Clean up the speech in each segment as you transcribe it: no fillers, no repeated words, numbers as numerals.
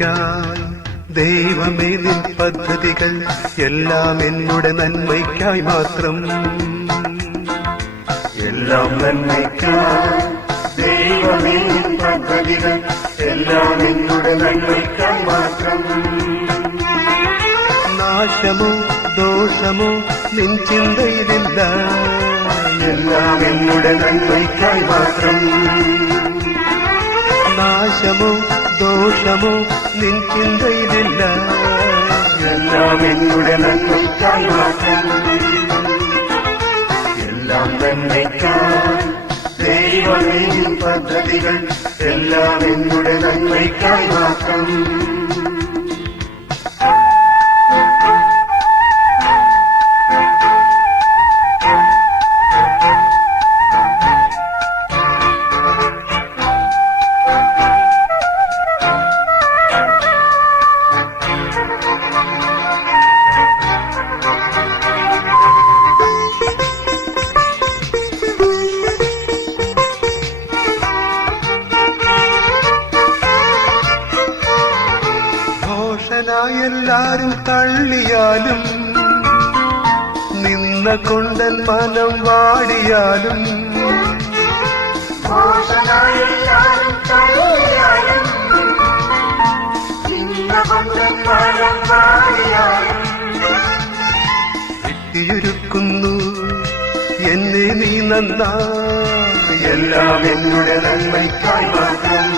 നന്മയ്ക്കായി ദൈവമേ നിൻ പദ്ധതികൾ എല്ലാം എന്നുടെ നന്മയ്ക്കായി മാത്രം. എല്ലാം നന്മയ്ക്കായി ദൈവമേ നിൻ പദ്ധതികൾ എല്ലാം എന്നുടെ നന്മയ്ക്കായി മാത്രം. നാശമോ ദോഷമോ നിൻ ചിന്തയിലില്ല, എല്ലാം എന്നുടെ നന്മയ്ക്കായി മാത്രം. നാശമോ ദോഷമോ നിൻ ചിന്തയിലില്ല, എല്ലാം എന്നുടെ നന്മയ്ക്കായി മാത്രം. എല്ലാം നന്മയ്ക്കായി ദൈവമേ നിൻ പദ്ധതികൾ എല്ലാം എന്നുടെ നന്മയ്ക്കായി മാത്രം. എല്ലാരും തള്ളിയാലും നിന്ന കൊണ്ടൻ മനം വാടിയാലും, വെട്ടിയൊരുക്കുന്നു എന്നെ നീ നന്നാ, എല്ലാം എന്നുടെ നന്മയ്ക്കായി മാത്രം.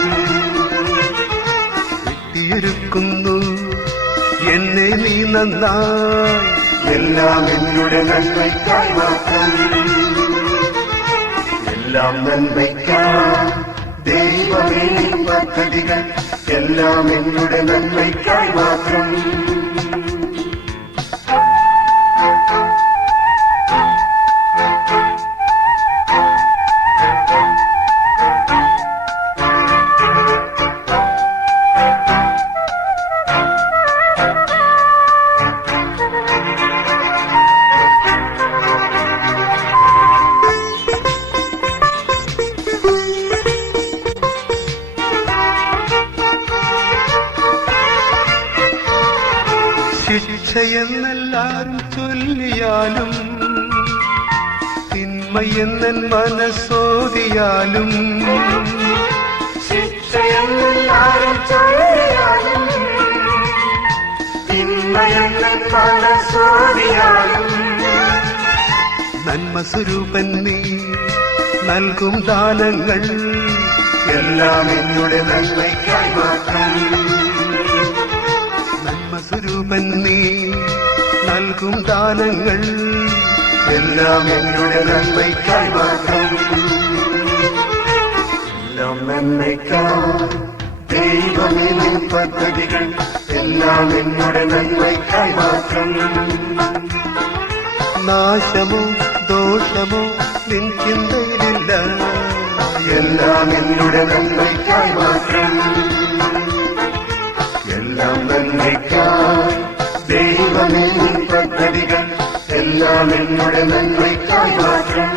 വെട്ടിയൊരുക്കുന്നു എന്നെ നീ നന്നായി, എല്ലാം എന്നുടെ നന്മയ്ക്കായി മാത്രം. എല്ലാം നന്മയ്ക്കായി ദൈവമേ നിൻ പദ്ധതികൾ എല്ലാം എന്നുടെ നന്മയ്ക്കായി മാത്രം. ശിക്ഷയെന്നെല്ലാരും ചൊല്ലിയാലും തിന്മയെന്നൻ മനസ്സോതിയാലും, ശിക്ഷയെന്നെല്ലാരും ചൊല്ലിയാലും തിന്മയെന്നൻ മനസ്സോതിയാലും, നന്മ സ്വരൂപൻ നീ നൽകും ദാനങ്ങൾ എല്ലാം എന്നുടെ നന്മയ്ക്കായി മാത്രം. സ്വരൂപൻ നീ നൽകും ദാനങ്ങൾ എല്ലാം എന്നുടെ നന്മയ്ക്കായി മാത്രം. എല്ലാം നന്മയ്ക്കായി ദൈവമേ നിൻ പദ്ധതികൾ എല്ലാം എന്നുടെ നന്മയ്ക്കായി മാത്രം. നാശമോ ദോഷമോ നിൻ ചിന്തയിലില്ല, എല്ലാം എന്നുടെ നന്മയ്ക്കായി മാത്രം. എല്ലാം നന്മയ്ക്കായി ദൈവമേ നിൻ പദ്ധതികൾ എല്ലാം എന്നുടെ നന്മയ്ക്കായി മാത്രം.